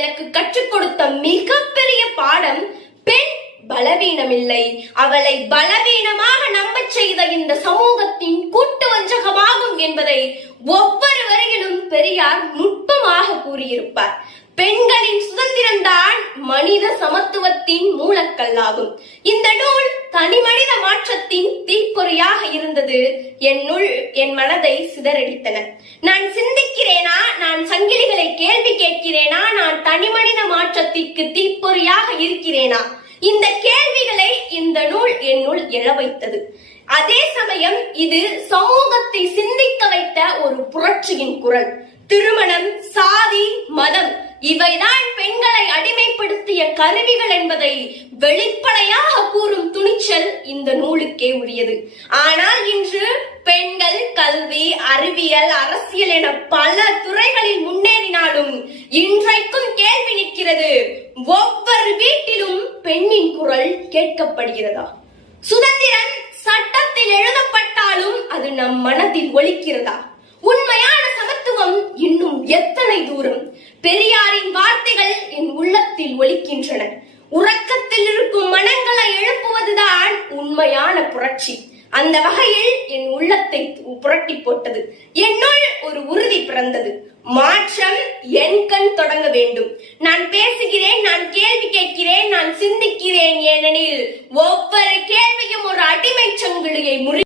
எனக்கு கற்றுக் கொடுத்த மிகப்பெரிய பாடம், பெண் பலவீனமில்லை, அவளை பலவீனமாக நம்பச் செய்த இந்த சமூகத்தின் கூட்டு வஞ்சகமாகும் என்பதை ஒவ்வொரு வரையிலும் பெரியார் நுட்பமாக கூறியிருப்பார். பெண்களின் சுதந்திரம்தான் மனித சமத்துவத்தின் மூலக்கல்லாகும். இந்த நூல் தனி மனித மாற்றத்தின் தீப்பொறியாக இருந்தது. என் மனதை சிதறடித்தன. நான் சிந்திக்கிறேனா, நான் சங்கிலிகளை கேள்வி கேட்கிறேனா, நான் தனி மனித மாற்றத்திற்கு தீப்பொறியாக இருக்கிறேனா? இந்த கேள்விகளை இந்த நூல் என்னுள் எழ வைத்தது. அதே சமயம் இது சமூகத்தை சிந்திக்க வைத்த ஒரு புரட்சியின் குரல். திருமணம், சாதி, மதம் இவைதான் பெண்களை அடிமைப்படுத்திய கருவிகள் என்பதை வெளிப்படையாக கூறும் துணிச்சல் இந்த நூலுக்கே உரியது. ஆனால் இன்று பெண்கள் கல்வி, அறிவியல், அரசியல் என பல துறைகளில் முன்னேறினாலும் இன்றைக்கும் கேள்வி நிற்கிறது, ஒவ்வொரு வீட்டிலும் பெண்ணின் குரல் கேட்கப்படுகிறதா? சுதந்திரம் சட்டத்தில் எழுதப்பட்டாலும் அது நம் மனதில் ஒலிக்கிறதா? உண்மையான சமத்துவம் இன்னும் எத்தனை தூரம்? பெரியாரின் வார்த்தைகள் என் உள்ளத்தில் ஒலிக்கின்றன. உறக்கத்தில் இருக்கும் மனங்களை எழுப்புவதுதான் உண்மையான புரட்சி. அந்த வகையில் என் உள்ளத்தை புரட்டி போட்டது. என்னுள் ஒரு உறுதி பிறந்தது. மாற்றம் என் கண் தொடங்க வேண்டும். நான் பேசுகிறேன், நான் கேள்வி கேட்கிறேன், நான் சிந்திக்கிறேன். ஏனெனில் ஒவ்வொரு கேள்வியும் ஒரு அடிமை சங்கிலியை